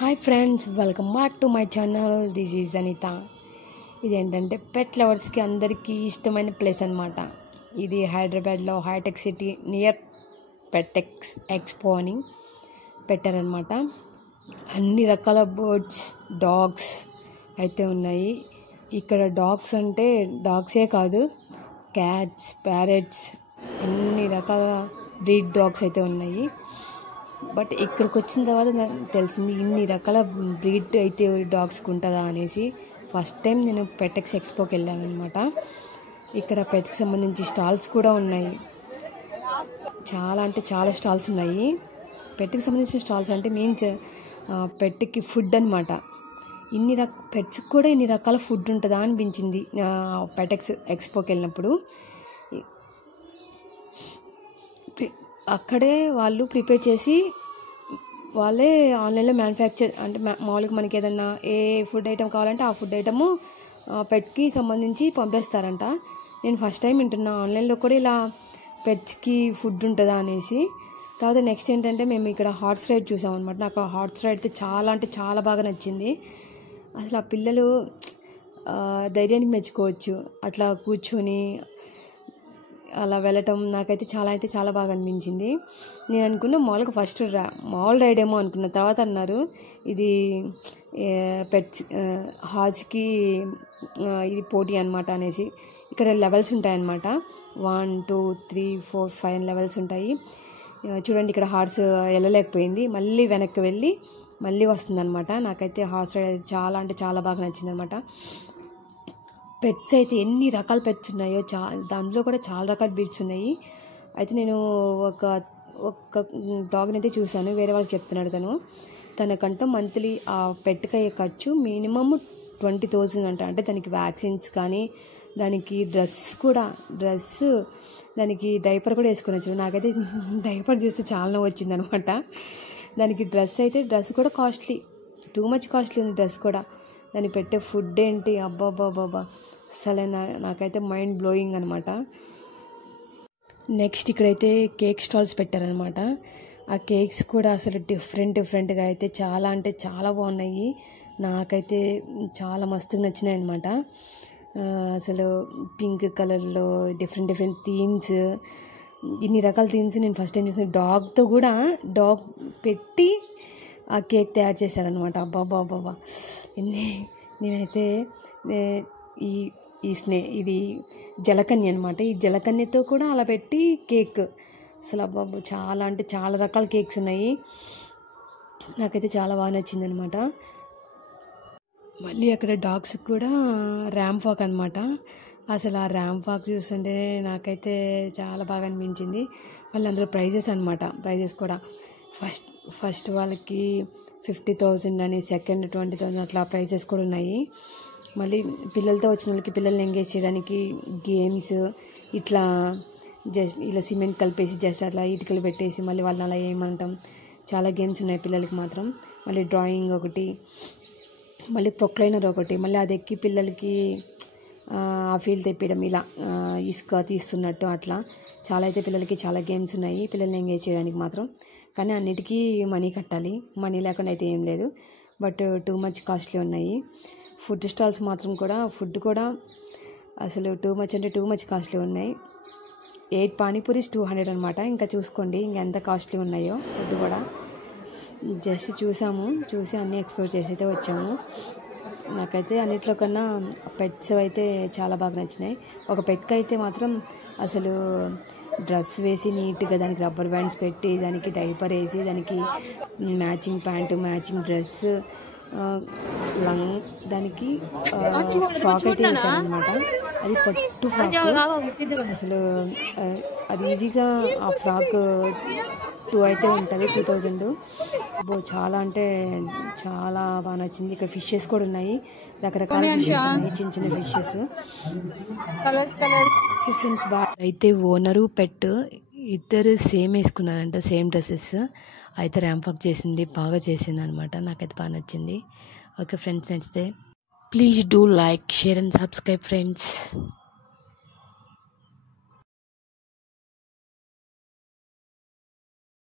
Hi friends, welcome back to my channel. This is Anitha. ఇదేంటంటే pet లవర్స్కి అందరికీ ఇష్టమైన ప్లేస్ అనమాట. ఇది హైదరాబాద్లో హైటెక్ సిటీ నియర్ పెటెక్స్ ఎక్స్పో అని పెట్టారనమాట. అన్ని రకాల బర్డ్స్, డాగ్స్ అయితే ఉన్నాయి. ఇక్కడ డాగ్స్ అంటే డాగ్సే కాదు, క్యాట్స్, ప్యారెట్స్, అన్ని రకాల బ్రీడ్ డాగ్స్ అయితే ఉన్నాయి. బట్ ఇక్కడికి వచ్చిన తర్వాత నాకు తెలిసింది ఇన్ని రకాల బ్రీడ్ అయితే డాగ్స్కి ఉంటుందా అనేసి. ఫస్ట్ టైం నేను పెటెక్స్ ఎక్స్పోకి వెళ్ళాను అనమాట. ఇక్కడ పెట్కి సంబంధించి స్టాల్స్ కూడా ఉన్నాయి. చాలా అంటే చాలా స్టాల్స్ ఉన్నాయి. పెట్కి సంబంధించిన స్టాల్స్ అంటే మీన్స్ పెట్కి ఫుడ్ అనమాట. పెట్స్కి కూడా ఇన్ని రకాల ఫుడ్ ఉంటుందా అనిపించింది పెటెక్స్ ఎక్స్పోకి వెళ్ళినప్పుడు. అక్కడే వాళ్ళు ప్రిపేర్ చేసి వాళ్ళే ఆన్లైన్లో మ్యానుఫ్యాక్చర్ అంటే మామూలుగా మనకి ఏదన్నా ఏ ఫుడ్ ఐటెం కావాలంటే ఆ ఫుడ్ ఐటము పెట్కి సంబంధించి పంపిస్తారంట. నేను ఫస్ట్ టైం వింటున్నా ఆన్లైన్లో కూడా ఇలా పెట్స్కి ఫుడ్ ఉంటుందా అనేసి. తర్వాత నెక్స్ట్ ఏంటంటే మేము ఇక్కడ హార్స్ రైడ్ చూసామన్నమాట. నాకు ఆ హార్స్ రైడ్ అయితే చాలా అంటే చాలా బాగా నచ్చింది. అసలు ఆ పిల్లలు ధైర్యానికి మెచ్చుకోవచ్చు. అట్లా కూర్చొని అలా వెళ్ళటం నాకైతే చాలా బాగా అనిపించింది. నేను అనుకున్నా మామూలుగా ఫస్ట్ మామూలు రైడ్ ఏమో అనుకున్న. తర్వాత అన్నారు ఇది పెట్స్ హార్స్కి ఇది పోటీ అనమాట అనేసి. ఇక్కడ లెవెల్స్ ఉంటాయన్నమాట. 1, 2, 3, 4, 5 లెవెల్స్ ఉంటాయి. చూడండి, ఇక్కడ హార్స్ వెళ్ళలేకపోయింది, మళ్ళీ వెనక్కి వెళ్ళి మళ్ళీ వస్తుందన్నమాట. నాకైతే హార్స్ రైడ్ అయితే చాలా అంటే చాలా బాగా నచ్చింది అనమాట. పెట్స్ అయితే ఎన్ని రకాల పెట్స్ ఉన్నాయో, దాంట్లో కూడా చాలా రకాల బ్రీడ్స్ ఉన్నాయి. అయితే నేను ఒక డాగ్ని అయితే చూశాను, వేరే వాళ్ళకి చెప్తున్నాడు. తనకంటూ మంత్లీ ఆ పెట్కి అయ్యే ఖర్చు మినిమమ్ 20,000 అంట. అంటే దానికి వ్యాక్సిన్స్ కానీ, దానికి డ్రెస్ దానికి డైపర్ కూడా వేసుకొని వచ్చాను. నాకైతే డైపర్ చూస్తే చాలా వచ్చింది అనమాట. దానికి డ్రెస్ కూడా కాస్ట్లీ, టూ మచ్ కాస్ట్లీ ఉంది డ్రెస్ కూడా. దాన్ని పెట్టే ఫుడ్ ఏంటి, అబ్బాబ్బాబ్బా, అసలు నాకైతే మైండ్ బ్లోయింగ్ అనమాట. నెక్స్ట్ ఇక్కడైతే కేక్ స్టాల్స్ పెట్టారనమాట. ఆ కేక్స్ కూడా అసలు డిఫరెంట్గా అయితే చాలా అంటే చాలా బాగున్నాయి. నాకైతే చాలా మస్తుగా నచ్చినాయి అనమాట. అసలు పింక్ కలర్లో డిఫరెంట్ థీమ్స్, ఇన్ని రకాల థీమ్స్ నేను ఫస్ట్ టైం చూసిన. డాగ్ పెట్టి ఆ కేక్ తయారు చేశారనమాట. అబ్బాబ్బాబ్బా, నేనైతే ఇది జలకన్య అనమాట. ఈ జలకన్యతో కూడా అలా పెట్టి కేక్, అసలు అబ్బాబ్బా చాలా అంటే చాలా రకాల కేక్స్ ఉన్నాయి. నాకైతే చాలా బాగా నచ్చింది అనమాట. మళ్ళీ అక్కడ డాగ్స్ కూడా ర్యాంప్ వాక్ అనమాట. అసలు ఆ ర్యాంప్ వాక్ చూస్తుంటే నాకైతే చాలా బాగా అనిపించింది. వాళ్ళందరూ ప్రైజెస్ కూడా ఫస్ట్ వాళ్ళకి 50,000 అని, సెకండ్ 20,000 అట్లా ప్రైజెస్ కూడా ఉన్నాయి. మళ్ళీ పిల్లలతో వచ్చిన వాళ్ళకి పిల్లల్ని ఎంగేజ్ చేయడానికి గేమ్స్, ఇట్లా సిమెంట్ కలిపేసి జస్ట్ అట్లా ఇటుకలు పెట్టేసి మళ్ళీ వాళ్ళని అలా ఏమంటాం, చాలా గేమ్స్ ఉన్నాయి పిల్లలకి మాత్రం. మళ్ళీ డ్రాయింగ్ ఒకటి, మళ్ళీ ప్రొక్లైనర్ ఒకటి, మళ్ళీ అది ఎక్కి పిల్లలకి ఆ ఫీల్ తెప్పించడం, ఇలా ఇసుక తీస్తున్నట్టు అట్లా చాలా అయితే పిల్లలకి చాలా గేమ్స్ ఉన్నాయి పిల్లల్ని ఎంగేజ్ చేయడానికి మాత్రం. కానీ అన్నిటికీ మనీ కట్టాలి, మనీ లేకుండా అయితే ఏం లేదు. బట్ టూ మచ్ కాస్ట్లీ ఉన్నాయి. ఫుడ్ స్టాల్స్ మాత్రం కూడా ఫుడ్ కూడా అసలు టూ మచ్ కాస్ట్లీ ఉన్నాయి. 8 పానీపూరీస్ 200 అనమాట. ఇంకా చూసుకోండి ఇంకెంత కాస్ట్లీ ఉన్నాయో. ఫుడ్ కూడా జస్ట్ చూసి అన్నీ ఎక్స్ప్లోర్ చేసి అయితే వచ్చాము. నాకైతే అన్నిట్లో కన్నా పెట్స్ అయితే చాలా బాగా నచ్చినాయి. ఒక పెట్కి అయితే మాత్రం అసలు డ్రెస్ వేసి నీట్గా దానికి రబ్బర్ బ్యాండ్స్ పెట్టి, దానికి డైపర్ వేసి, దానికి మ్యాచింగ్ ప్యాంటు, మ్యాచింగ్ డ్రెస్, దానికి ఫ్రాక్ అయితే వేసారనమాట. అది పట్టు ఫ్రాక్. అసలు అది ఈజీగా ఆ ఫ్రాక్ 2 అయితే ఉంటుంది, 2,000. చాలా అంటే చాలా బాగా నచ్చింది. ఇక్కడ ఫిషెస్ కూడా ఉన్నాయి, రకరకాల ఫిషెస్ ఉన్నాయి, చిన్న ఫిషెస్. ఫ్రెండ్స్ అయితే ఓనరు పెట్ ఇద్దరు సేమ్ వేసుకున్నారంట, సేమ్ డ్రెస్సెస్. అయితే ర్యాంప్ వాక్ బాగా చేసింది అనమాట. నాకైతే బాగా నచ్చింది. ఓకే ఫ్రెండ్స్, నచ్చితే please do like, share and subscribe friends.